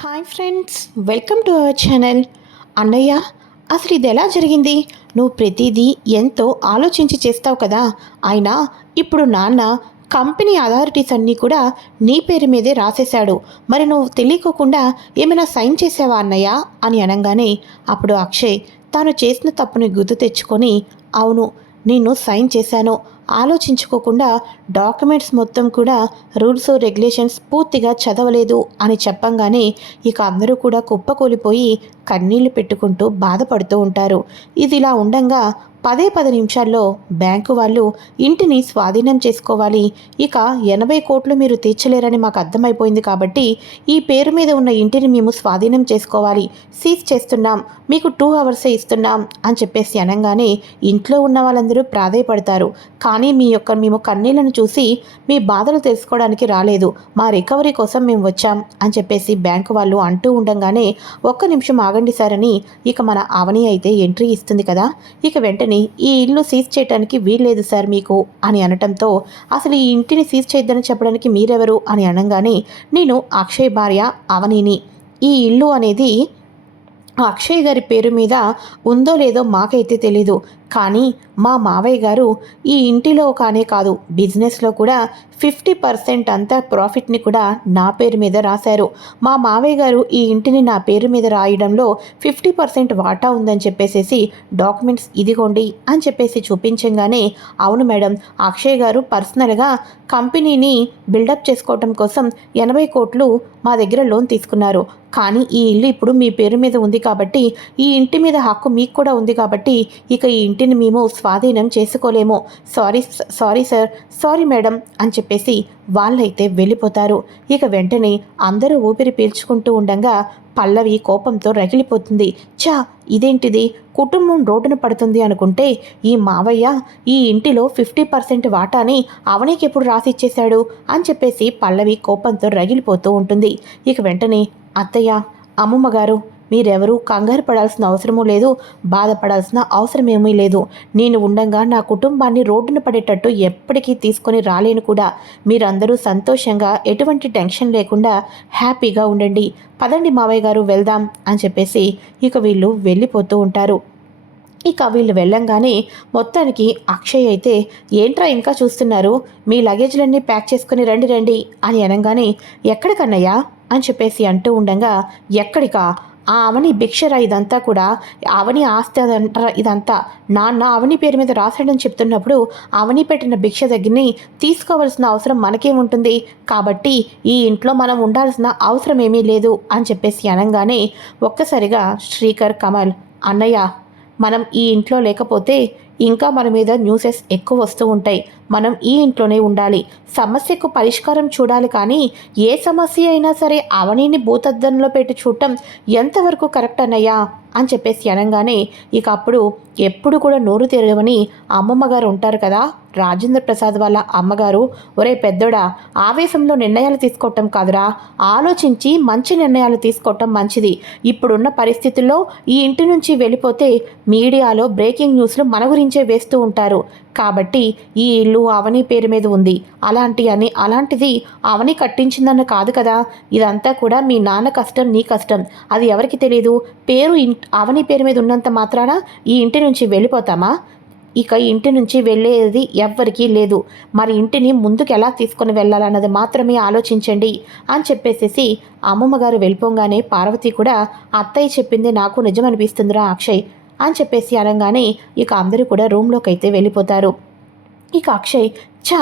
Hi friends, welcome to our channel. అన్నయ్య, అసలు ఇది ఎలా జరిగింది? నువ్వు ప్రతిదీ ఎంతో ఆలోచించి చేస్తావు కదా. అయినా ఇప్పుడు నాన్న కంపెనీ అథారిటీస్ అన్నీ కూడా నీ పేరు మీదే రాసేశాడు. మరి నువ్వు తెలియకోకుండా ఏమైనా సైన్ చేసావా అన్నయ్య అని అనగానే అప్పుడు అక్షయ్ తాను చేసిన తప్పుని గుర్తు తెచ్చుకొని, అవును, నేను సైన్ చేశాను, ఆలోచించుకోకుండా డాక్యుమెంట్స్ మొత్తం కూడా రూల్స్ రెగ్యులేషన్స్ పూర్తిగా చదవలేదు అని చెప్పంగానే ఇక అందరూ కూడా కుప్పకూలిపోయి కన్నీళ్లు పెట్టుకుంటూ బాధపడుతూ ఉంటారు. ఇది ఇలా ఉండంగా 10 నిమిషాల్లో బ్యాంకు వాళ్ళు ఇంటిని స్వాధీనం చేసుకోవాలి. ఇక 80 కోట్లు మీరు తీర్చలేరని మాకు అర్థమైపోయింది కాబట్టి ఈ పేరు మీద ఉన్న ఇంటిని మేము స్వాధీనం చేసుకోవాలి, సీజ్ చేస్తున్నాం, మీకు 2 అవర్సే ఇస్తున్నాం అని చెప్పేసి అనగానే ఇంట్లో ఉన్న వాళ్ళందరూ ప్రాధేయపడతారు. కానీ మేము కన్నీళ్లను చూసి మీ బాధలు తెలుసుకోవడానికి రాలేదు, మా రికవరీ కోసం మేము వచ్చాం అని చెప్పేసి బ్యాంకు వాళ్ళు అంటూ ఉండగానే ఒక్క నిమిషం ఆగండి సార్ అని ఇక మన అవని అయితే ఎంట్రీ ఇస్తుంది కదా. ఇక వెంటనే ఈ ఇల్లు సీజ్ చేయడానికి వీల్లేదు సార్ మీకు అని అనటంతో అసలు ఈ ఇంటిని సీజ్ చేయొద్దని చెప్పడానికి మీరెవరు అని అనగానే నేను అక్షయ్ భార్య అవనిని. ఈ ఇల్లు అనేది అక్షయ్ గారి పేరు మీద ఉందో లేదో మాకైతే తెలీదు, కానీ మా మావయ్య గారు ఈ ఇంటిలో కానే కాదు బిజినెస్లో కూడా 50% అంతా ప్రాఫిట్ని కూడా నా పేరు మీద రాశారు. మా మావయ్య గారు ఈ ఇంటిని నా పేరు మీద రాయడంలో 50% వాటా ఉందని చెప్పేసి డాక్యుమెంట్స్ ఇదిగోండి అని చెప్పేసి చూపించగానే, అవును మేడం, అక్షయ్ గారు పర్సనల్గా కంపెనీని బిల్డప్ చేసుకోవటం కోసం 80 కోట్లు మా దగ్గర లోన్ తీసుకున్నారు. కానీ ఈ ఇల్లు ఇప్పుడు మీ పేరు మీద ఉంది కాబట్టి ఈ ఇంటి మీద హక్కు మీకు కూడా ఉంది కాబట్టి ఇక ఈ ఇంటిని మేము స్వాధీనం చేసుకోలేము. సారీ సార్, సారీ మేడం అని చెప్పేసి వాళ్ళైతే వెళ్ళిపోతారు. ఇక వెంటనే అందరూ ఊపిరి పీల్చుకుంటూ ఉండగా పల్లవి కోపంతో రగిలిపోతుంది. చా, ఇదేంటిది, కుటుంబం రోడ్డున పడుతుంది అనుకుంటే ఈ మావయ్య ఈ ఇంటిలో 50% వాటాని అవనికి ఎప్పుడు రాసిచ్చేశాడు అని చెప్పేసి పల్లవి కోపంతో రగిలిపోతూ ఉంటుంది. ఇక వెంటనే అత్తయ్య, అమ్మమ్మ గారు, మీరెవరూ కంగారు పడాల్సిన అవసరమూ లేదు, బాధపడాల్సిన అవసరమేమీ లేదు. నేను ఉండంగా నా కుటుంబాన్ని రోడ్డున పడేటట్టు ఎప్పటికీ తీసుకొని రాలేను కూడా. మీరందరూ సంతోషంగా ఎటువంటి టెన్షన్ లేకుండా హ్యాపీగా ఉండండి. పదండి మావయ్య గారు, వెళ్దాం అని చెప్పేసి ఇక వీళ్ళు వెళ్ళిపోతూ ఉంటారు. ఇక వీళ్ళు వెళ్ళంగానే మొత్తానికి అక్షయ్ అయితే, ఏంట్రా ఇంకా చూస్తున్నారు, మీ లగేజ్లన్నీ ప్యాక్ చేసుకుని రండి రండి అని అనగానే, ఎక్కడికన్నయ్యా అని చెప్పేసి అంటూ ఉండగా, ఎక్కడికా, ఆ అవని భిక్షరా ఇదంతా కూడా, అవని ఆస్తి అదంటారా ఇదంతా, నాన్న అవని పేరు మీద రాసాడని చెప్తున్నప్పుడు అవని పెట్టిన భిక్ష దగ్గరని తీసుకోవాల్సిన అవసరం మనకేముంటుంది, కాబట్టి ఈ ఇంట్లో మనం ఉండాల్సిన అవసరం ఏమీ లేదు అని చెప్పేసి అనగానే ఒక్కసారిగా శ్రీకర్, కమల్, అన్నయ్య, మనం ఈ ఇంట్లో లేకపోతే ఇంకా మన మీద న్యూసెస్ ఎక్కువ వస్తూ ఉంటాయి, మనం ఈ ఇంట్లోనే ఉండాలి, సమస్యకు పరిష్కారం చూడాలి, కానీ ఏ సమస్య అయినా సరే అవనిని భూతద్దంలో పెట్టి చూడటం ఎంతవరకు కరెక్ట్ అన్నయ్యా అని చెప్పేసి అనగానే ఇక అప్పుడు ఎప్పుడు కూడా నోరు తిరగవని అమ్మమ్మ గారు ఉంటారు కదా, రాజేంద్ర ప్రసాద్ వాళ్ళ అమ్మగారు, ఒరే పెద్దోడా, ఆవేశంలో నిర్ణయాలు తీసుకోవటం కాదురా, ఆలోచించి మంచి నిర్ణయాలు తీసుకోవటం మంచిది. ఇప్పుడున్న పరిస్థితుల్లో ఈ ఇంటి నుంచి వెళ్ళిపోతే మీడియాలో బ్రేకింగ్ న్యూస్లు మన గురించే వేస్తూ ఉంటారు, కాబట్టి ఈ ఇల్లు అవని పేరు మీద ఉంది, అలాంటిది అవని కట్టించిందన్న కాదు కదా, ఇదంతా కూడా మీ నాన్న కష్టం, నీ కష్టం, అది ఎవరికి తెలియదు, పేరు అవని పేరు మీద ఉన్నంత మాత్రాన ఈ ఇంటి నుంచి వెళ్ళిపోతామా, ఇక ఇంటి నుంచి వెళ్ళేది ఎవ్వరికీ లేదు, మరి ఇంటిని ముందుకు ఎలా తీసుకొని వెళ్ళాలన్నది మాత్రమే ఆలోచించండి అని చెప్పేసేసి అమ్మమ్మగారు వెళ్ళిపోగానే పార్వతి కూడా, అత్తయ్య చెప్పింది నాకు నిజం అనిపిస్తుందిరా అక్షయ్ అని చెప్పేసి అనగానే ఇక అందరూ కూడా రూమ్లోకి అయితే వెళ్ళిపోతారు. ఇక అక్షయ్, చా,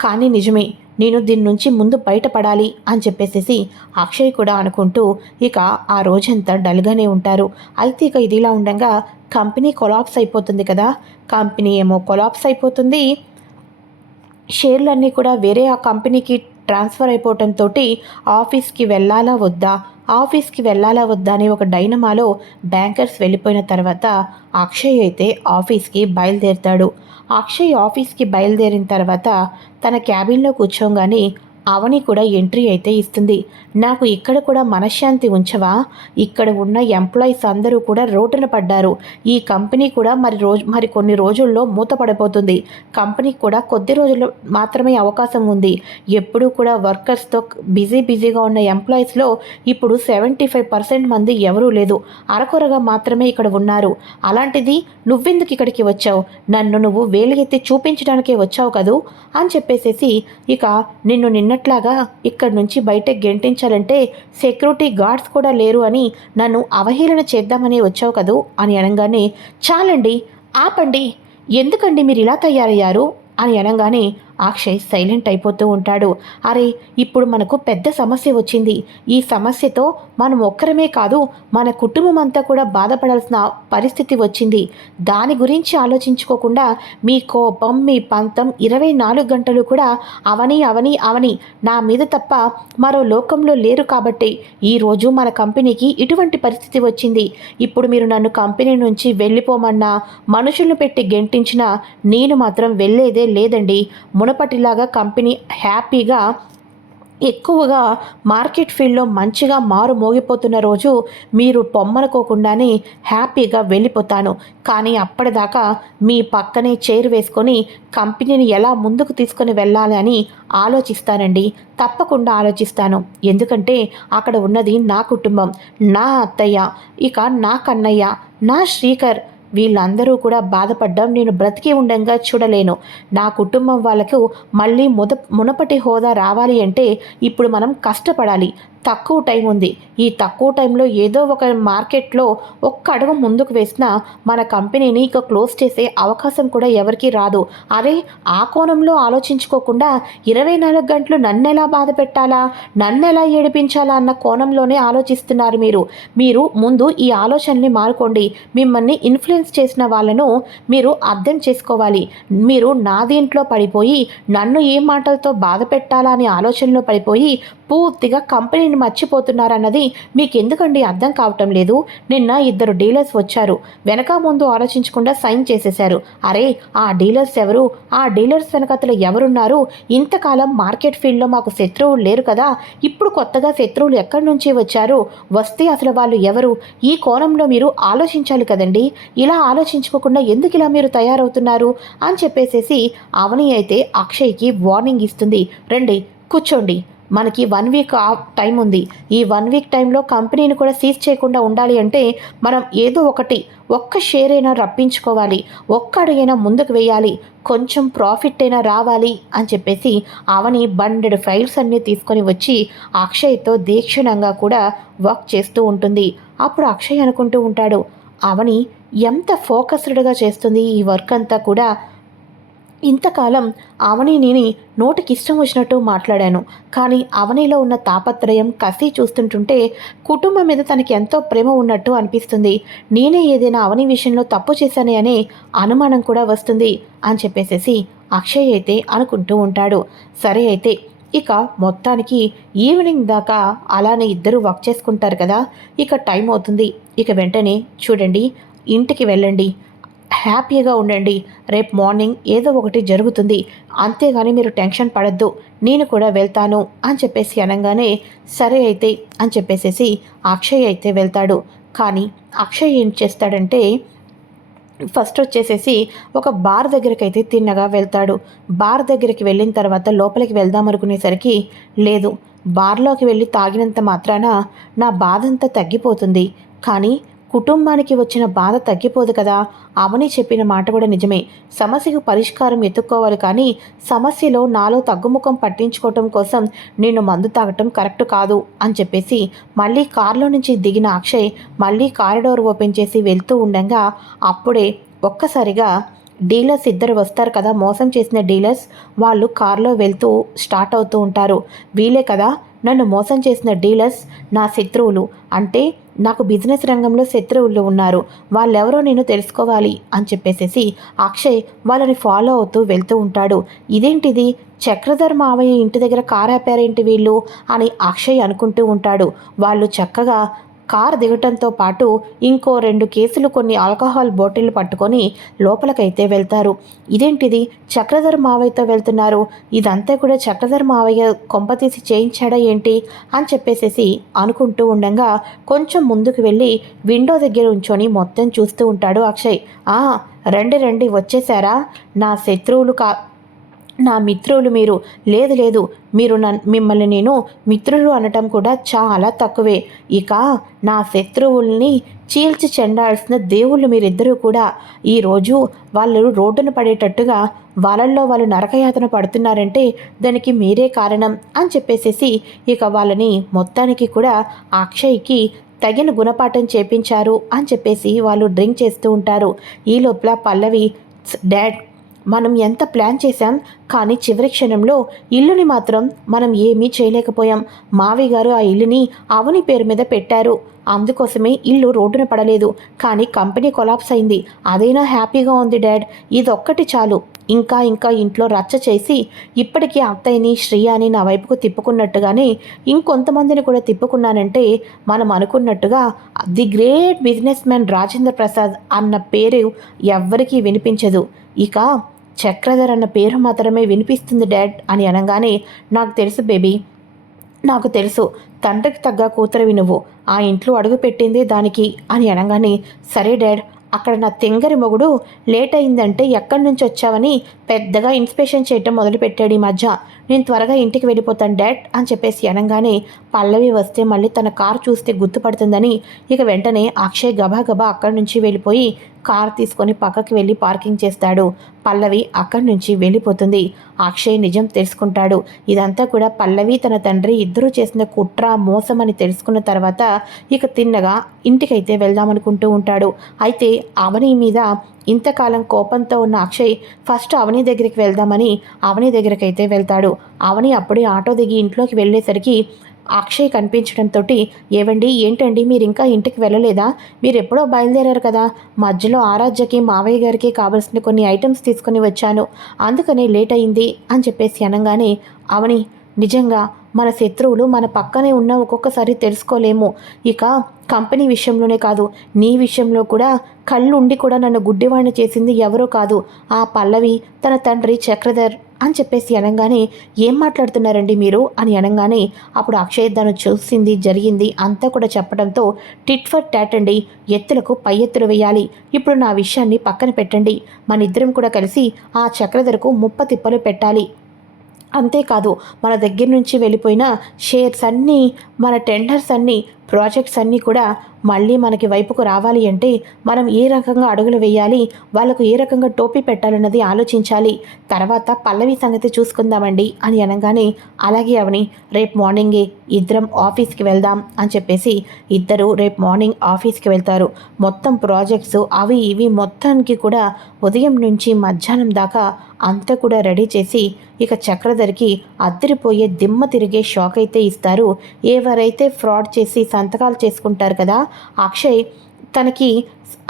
కానీ నిజమే, నేను దీని నుంచి ముందు బయటపడాలి అని చెప్పేసి అక్షయ్ కూడా అనుకుంటూ ఇక ఆ రోజంతా డల్గానే ఉంటారు. అయితే ఇక ఇదిలా ఉండగా కంపెనీ కొలాప్స్ అయిపోతుంది కదా, కంపెనీ ఏమో కొలాప్స్ అయిపోతుంది, షేర్లన్నీ కూడా వేరే ఆ కంపెనీకి ట్రాన్స్ఫర్ అయిపోవటంతో ఆఫీస్కి వెళ్ళాలా వద్దా అని ఒక డైనమాలో బ్యాంకర్స్ వెళ్ళిపోయిన తర్వాత అక్షయ్ అయితే ఆఫీస్కి బయలుదేరుతాడు. అక్షయ్ ఆఫీస్కి బయలుదేరిన తర్వాత తన క్యాబిన్లో కూర్చోగానే, అవని కూడా ఎంట్రీ అయితే ఇస్తుంది. నాకు ఇక్కడ కూడా మనశ్శాంతి ఉంచవా? ఇక్కడ ఉన్న ఎంప్లాయీస్ అందరూ కూడా రోడ్డున పడ్డారు. ఈ కంపెనీ కూడా మరి కొన్ని రోజుల్లో మూతపడిపోతుంది. కంపెనీకి కూడా కొద్ది రోజులు మాత్రమే అవకాశం ఉంది. ఎప్పుడూ కూడా వర్కర్స్తో బిజీగా ఉన్న ఎంప్లాయీస్లో ఇప్పుడు 75% మంది ఎవరూ లేదు. అరకొరగా మాత్రమే ఇక్కడ ఉన్నారు. అలాంటిది నువ్వెందుకు ఇక్కడికి వచ్చావు? నన్ను నువ్వు వేలు ఎత్తి చూపించడానికే వచ్చావు కదూ అని చెప్పేసేసి, ఇక నిన్నట్లాగా ఇక్కడి నుంచి బయటకు గెంటించాలంటే సెక్యూరిటీ గార్డ్స్ కూడా లేరు అని నన్ను అవహేళన చేద్దామని వచ్చావు కదూ అని అనగానే, చాలండి, ఆపండి, ఎందుకండి మీరు ఇలా తయారయ్యారు అని అనగానే అక్షయ్ సైలెంట్ అయిపోతూ ఉంటాడు. అరే, ఇప్పుడు మనకు పెద్ద సమస్య వచ్చింది. ఈ సమస్యతో మనం ఒక్కరమే కాదు, మన కుటుంబం అంతా కూడా బాధపడాల్సిన పరిస్థితి వచ్చింది. దాని గురించి ఆలోచించుకోకుండా మీ కోపం, మీ పంతం 24 గంటలు కూడా అవని అవని అవని నా మీద తప్ప మరో లోకంలో లేరు కాబట్టి ఈరోజు మన కంపెనీకి ఇటువంటి పరిస్థితి వచ్చింది. ఇప్పుడు మీరు నన్ను కంపెనీ నుంచి వెళ్ళిపోమన్నా, మనుషులను పెట్టి గెంటించినా నేను మాత్రం వెళ్ళేదే లేదండి. మునపటిలాగా కంపెనీ హ్యాపీగా ఎక్కువగా మార్కెట్ ఫీల్డ్లో మంచిగా మారు మోగిపోతున్న రోజు మీరు పొమ్మనుకోకుండానే హ్యాపీగా వెళ్ళిపోతాను. కానీ అప్పటిదాకా మీ పక్కనే చైర్ వేసుకొని కంపెనీని ఎలా ముందుకు తీసుకొని వెళ్ళాలి అని ఆలోచిస్తానండి. తప్పకుండా ఆలోచిస్తాను. ఎందుకంటే అక్కడ ఉన్నది నా కుటుంబం, నా అత్తయ్య, ఇక నా కన్నయ్య, నా శ్రీకర్, వీళ్ళందరూ కూడా బాధపడ్డం నేను బ్రతికి ఉండంగా చూడలేను. నా కుటుంబం వాళ్ళకు మళ్ళీ మునపటి హోదా రావాలి అంటే ఇప్పుడు మనం కష్టపడాలి. తక్కువ టైం ఉంది. ఈ తక్కువ టైంలో ఏదో ఒక మార్కెట్లో ఒక్క అడుగు ముందుకు వేసినా మన కంపెనీని ఇక క్లోజ్ చేసే అవకాశం కూడా ఎవరికీ రాదు. అరే, ఆ కోణంలో ఆలోచించుకోకుండా 24 గంటలు నన్నెలా బాధ పెట్టాలా, నన్నెలా ఏడిపించాలా అన్న కోణంలోనే ఆలోచిస్తున్నారు మీరు ముందు ఈ ఆలోచనని మారుకోండి. మిమ్మల్ని ఇన్ఫ్లుయెన్స్ చేసిన వాళ్ళను మీరు అర్థం చేసుకోవాలి. మీరు నా దీంట్లో పడిపోయి నన్ను ఏ మాటలతో బాధ పెట్టాలా అనే ఆలోచనలో పడిపోయి పూర్తిగా కంపెనీని మర్చిపోతున్నారన్నది మీకు ఎందుకండి అర్థం కావటం లేదు? నిన్న 2 డీలర్స్ వచ్చారు, వెనక ముందు ఆలోచించకుండా సైన్ చేసేశారు. అరే, ఆ డీలర్స్ ఎవరు? ఆ డీలర్స్ వెనకతలు ఎవరున్నారు? ఇంతకాలం మార్కెట్ ఫీల్డ్లో మాకు శత్రువులు లేరు కదా, ఇప్పుడు కొత్తగా శత్రువులు ఎక్కడి నుంచి వచ్చారు? వస్తే అసలు వాళ్ళు ఎవరు? ఈ కోణంలో మీరు ఆలోచించాలి కదండి. ఇలా ఆలోచించుకోకుండా ఎందుకు ఇలా మీరు తయారవుతున్నారు అని చెప్పేసేసి అవని అయితే అక్షయ్కి వార్నింగ్ ఇస్తుంది. రండి, కూర్చోండి, మనకి 1 వీక్ టైం ఉంది. ఈ 1 వీక్ టైంలో కంపెనీని కూడా సీజ్ చేయకుండా ఉండాలి అంటే మనం ఏదో ఒక్క షేర్ అయినా రప్పించుకోవాలి, ఒక్క అడుగైనా ముందుకు వేయాలి, కొంచెం ప్రాఫిట్ అయినా రావాలి అని చెప్పేసి అవని బండెడు ఫైల్స్ అన్నీ తీసుకొని వచ్చి అక్షయ్తో దీక్షణంగా కూడా వర్క్ చేస్తూ ఉంటుంది. అప్పుడు అక్షయ్ అనుకుంటూ ఉంటాడు, అవని ఎంత ఫోకస్డ్గా చేస్తుంది ఈ వర్క్ అంతా కూడా. ఇంతకాలం అవనిని నోటికి ఇష్టం వచ్చినట్టు మాట్లాడాను, కానీ అవనిలో ఉన్న తాపత్రయం, కసి చూస్తుంటుంటే కుటుంబం మీద తనకి ఎంతో ప్రేమ ఉన్నట్టు అనిపిస్తుంది. నేనే ఏదైనా అవని విషయంలో తప్పు చేశానే అనే అనుమానం కూడా వస్తుంది అని చెప్పేసేసి అక్షయ్ అయితే అనుకుంటూ ఉంటాడు. సరే అయితే ఇక మొత్తానికి ఈవినింగ్ దాకా అలానే ఇద్దరు వర్క్ చేసుకుంటారు కదా. ఇక టైం అవుతుంది. ఇక వెంటనే చూడండి, ఇంటికి వెళ్ళండి, హ్యాపీగా ఉండండి. రేపు మార్నింగ్ ఏదో ఒకటి జరుగుతుంది, అంతేగాని మీరు టెన్షన్ పడద్దు, నేను కూడా వెళ్తాను అని చెప్పేసి అనగానే సరే అయితే అని చెప్పేసేసి అక్షయ్ అయితే వెళ్తాడు. కానీ అక్షయ్ ఏం చేస్తాడంటే ఫస్ట్ వచ్చేసేసి ఒక బార్ దగ్గరికి అయితే తిన్నగా వెళ్తాడు. బార్ దగ్గరికి వెళ్ళిన తర్వాత లోపలికి వెళ్దాం అనుకునేసరికి లేదు, బార్లోకి వెళ్ళి తాగినంత మాత్రాన నా బాధ అంతా తగ్గిపోతుంది, కానీ కుటుంబానికి వచ్చిన బాధ తగ్గిపోదు కదా. అవని చెప్పిన మాట కూడా నిజమే. సమస్యకు పరిష్కారం ఎత్తుక్కోవాలి, కానీ సమస్యలో నాలో తగ్గుముఖం పట్టించుకోవటం కోసం నేను మందు తాగటం కరెక్ట్ కాదు అని చెప్పేసి మళ్ళీ కారులో నుంచి దిగిన అక్షయ్ మళ్ళీ కారిడోర్ ఓపెన్ చేసి వెళ్తూ ఉండగా అప్పుడే ఒక్కసారిగా డీలర్స్ ఇద్దరు వస్తారు కదా, మోసం చేసిన డీలర్స్, వాళ్ళు కారులో వెళ్తూ స్టార్ట్ అవుతూ ఉంటారు. వీలే కదా నన్ను మోసం చేసిన డీలర్స్, నా శత్రువులు, అంటే నాకు బిజినెస్ రంగంలో శత్రువులు ఉన్నారు, వాళ్ళెవరో నేను తెలుసుకోవాలి అని చెప్పేసేసి అక్షయ్ వాళ్ళని ఫాలో అవుతూ వెళ్తూ ఉంటాడు. ఇదేంటిది, చక్రధర్ మావయ్య ఇంటి దగ్గర కారు ఆపారేంటి వీళ్ళు అని అక్షయ్ అనుకుంటూ ఉంటాడు. వాళ్ళు చక్కగా కారు దిగటంతో పాటు ఇంకో 2 కేసులు కొన్ని ఆల్కహాల్ బాటిళ్లు పట్టుకొని లోపలికైతే వెళ్తారు. ఇదేంటిది, చక్రధర్ మావయ్యతో వెళ్తున్నారు, ఇదంతా కూడా చక్రధర్ మావయ్య కొంపతీసి చేయించాడా ఏంటి అని చెప్పేసేసి అనుకుంటూ ఉండగా కొంచెం ముందుకు వెళ్ళి విండో దగ్గర ఉంచొని మొత్తం చూస్తూ ఉంటాడు అక్షయ్. రండి రండి, వచ్చేసారా? నా శత్రువులు నా మిత్రులు మీరు. లేదు లేదు, మిమ్మల్ని నేను మిత్రులు అనటం కూడా చాలా తక్కువే. ఇక నా శత్రువుల్ని చీల్చి చెండాల్సిన దేవుళ్ళు మీరిద్దరూ కూడా. ఈరోజు వాళ్ళు రోడ్డున పడేటట్టుగా వాళ్ళల్లో వాళ్ళు నరకయాతన పడుతున్నారంటే దానికి మీరే కారణం అని చెప్పేసేసి ఇక వాళ్ళని మొత్తానికి కూడా అక్షయ్కి తగిన గుణపాఠం చేపించారు అని చెప్పేసి వాళ్ళు డ్రింక్ చేస్తూ ఉంటారు. ఈ లోపల పల్లవి, డాడ్, మనం ఎంత ప్లాన్ చేశాం, కానీ చివరి క్షణంలో ఇల్లుని మాత్రం మనం ఏమీ చేయలేకపోయాం. మావి గారు ఆ ఇల్లుని అవని పేరు మీద పెట్టారు, అందుకోసమే ఇల్లు రోడ్డున పడలేదు. కానీ కంపెనీ కొలాప్స్ అయింది. అదైనా హ్యాపీగా ఉంది డాడ్. ఇదొక్కటి చాలు. ఇంకా ఇంకా ఇంట్లో రచ్చ చేసి ఇప్పటికీ అత్తయ్యని శ్రీయాని నా వైపుకు తిప్పుకున్నట్టుగానే ఇంకొంతమందిని కూడా తిప్పుకున్నానంటే మనం అనుకున్నట్టుగా the great business man Rajendra Prasad అన్న పేరు ఎవ్వరికీ వినిపించదు. ఇక చక్రధర్ అన్న పేరు మాత్రమే వినిపిస్తుంది డాడ్ అని అనగానే, నాకు తెలుసు బేబీ, నాకు తెలుసు, తండ్రికి తగ్గ కూతురివి నువ్వు, ఆ ఇంట్లో అడుగు పెట్టిందే దానికి అని అనగానే, సరే డాడ్, అక్కడ నా తెంగరి మొగుడు లేట్ అయిందంటే ఎక్కడి నుంచి వచ్చావని పెద్దగా ఇన్స్పెక్షన్ చేయటం మొదలుపెట్టాడు ఈ మధ్య. నేను త్వరగా ఇంటికి వెళ్ళిపోతాను డాడ్ అని చెప్పేసి అనగానే పల్లవి వస్తే మళ్ళీ తన కారు చూస్తే గుర్తుపడుతుందని ఇక వెంటనే అక్షయ్ గబాగబా అక్కడి నుంచి వెళ్ళిపోయి కారు తీసుకొని పక్కకి వెళ్ళి పార్కింగ్ చేస్తాడు. పల్లవి అక్కడి నుంచి వెళ్ళిపోతుంది. అక్షయ్ నిజం తెలుసుకుంటాడు. ఇదంతా కూడా పల్లవి తన తండ్రి ఇద్దరూ చేసిన కుట్ర మోసం అని తెలుసుకున్న తర్వాత ఇక తిన్నగా ఇంటికైతే వెళ్దామనుకుంటూ ఉంటాడు. అయితే అవని మీద ఇంతకాలం కోపంతో ఉన్న అక్షయ్ ఫస్ట్ అవని దగ్గరికి వెళ్దామని అవని దగ్గరికైతే వెళ్తాడు. అవని అప్పుడే ఆటో దిగి ఇంట్లోకి వెళ్ళేసరికి అక్షయ్ కనిపించడంతో, ఏవండి, ఏంటండి మీరు ఇంకా ఇంటికి వెళ్ళలేదా? మీరు ఎప్పుడో బయలుదేరారు కదా. మధ్యలో ఆరాధ్యకి మావయ్య గారికి కావాల్సిన కొన్ని ఐటమ్స్ తీసుకొని వచ్చాను, అందుకనే లేట్ అయింది అని చెప్పేసి అనగానే, అవని, నిజంగా మన శత్రువులు మన పక్కనే ఉన్న ఒక్కొక్కసారి తెలుసుకోలేము. ఇక కంపెనీ విషయంలోనే కాదు, నీ విషయంలో కూడా కళ్ళు ఉండి కూడా నన్ను గుడ్డివాణ్ణి చేసింది ఎవరో కాదు, ఆ పల్లవి తన తండ్రి చక్రధర్ అని చెప్పేసి అనగానే, ఏం మాట్లాడుతున్నారండి మీరు అని అనగానే అప్పుడు అక్షయ్ తను చూసింది జరిగింది అంతా కూడా చెప్పడంతో, టిట్ ఫర్ టాట్ అండి, ఎత్తులకు పై ఎత్తులు వేయాలి. ఇప్పుడు నా విషయాన్ని పక్కన పెట్టండి, మన ఇద్దరం కూడా కలిసి ఆ చక్రధర్కు ముప్పతిప్పలు పెట్టాలి. అంతేకాదు, మన దగ్గర నుంచి వెళ్ళిపోయిన షేర్స్ అన్నీ, మన టెండర్స్ అన్నీ, ప్రాజెక్ట్స్ అన్నీ కూడా మళ్ళీ మనకి వైపుకు రావాలి అంటే మనం ఏ రకంగా అడుగులు వేయాలి, వాళ్ళకు ఏ రకంగా టోపీ పెట్టాలన్నది ఆలోచించాలి. తర్వాత పల్లవి సంగతి చూసుకుందామండి అని అనగానే, అలాగే అవని, రేపు మార్నింగే ఇద్దరం ఆఫీస్కి వెళ్దాం అని చెప్పేసి ఇద్దరు రేపు మార్నింగ్ ఆఫీస్కి వెళ్తారు. మొత్తం ప్రాజెక్ట్స్ అవి ఇవి మొత్తానికి కూడా ఉదయం నుంచి మధ్యాహ్నం దాకా అంతా కూడా రెడీ చేసి ఇక చక్రధర్కి అద్దరిపోయే దిమ్మ తిరిగే షాక్ అయితే ఇస్తారు. ఎవరైతే ఫ్రాడ్ చేసి సంతకాలు చేసుకుంటారు కదా, అక్షయ్ తనకి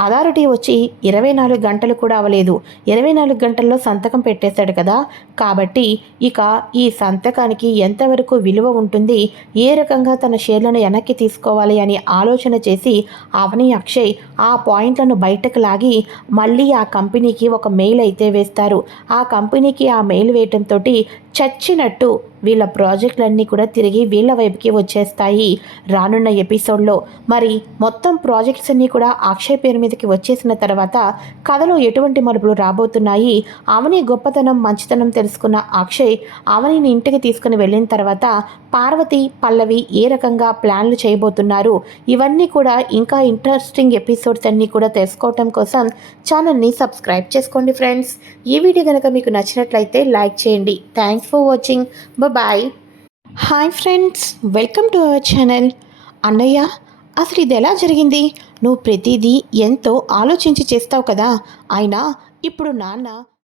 అథారిటీ వచ్చి 24 గంటలు కూడా అవ్వలేదు, 24 గంటల్లో సంతకం పెట్టేశాడు కదా. కాబట్టి ఇక ఈ సంతకానికి ఎంతవరకు విలువ ఉంటుంది, ఏ రకంగా తన షేర్లను వెనక్కి తీసుకోవాలి అని ఆలోచన చేసి అవని అక్షయ్ ఆ పాయింట్లను బయటకు లాగి మళ్ళీ ఆ కంపెనీకి ఒక మెయిల్ అయితే వేస్తారు. ఆ కంపెనీకి ఆ మెయిల్ వేయటంతో చచ్చినట్టు వీళ్ళ ప్రాజెక్టులన్నీ కూడా తిరిగి వీళ్ళ వైపుకి వచ్చేస్తాయి రానున్న ఎపిసోడ్లో. మరి మొత్తం ప్రాజెక్ట్స్ అన్నీ కూడా అక్షయ్ పేరు మీదకి వచ్చేసిన తర్వాత కథలో ఎటువంటి మలుపులు రాబోతున్నాయి, అవని గొప్పతనం మంచితనం తెలుసుకున్న అక్షయ్ అవనిని ఇంటికి తీసుకుని వెళ్ళిన తర్వాత పార్వతి పల్లవి ఏ రకంగా ప్లాన్లు చేయబోతున్నారు, ఇవన్నీ కూడా ఇంకా ఇంట్రెస్టింగ్ ఎపిసోడ్స్ అన్నీ కూడా తెలుసుకోవటం కోసం ఛానల్ని సబ్స్క్రైబ్ చేసుకోండి ఫ్రెండ్స్. ఈ వీడియో కనుక మీకు నచ్చినట్లయితే లైక్ చేయండి. Thanks for watching. Bye. Hi friends, welcome to our channel. అన్నయ్య, అసలు ఇది ఎలా జరిగింది? నువ్వు ప్రతిదీ ఎంతో ఆలోచించి చేస్తావు కదా. అయినా ఇప్పుడు నాన్న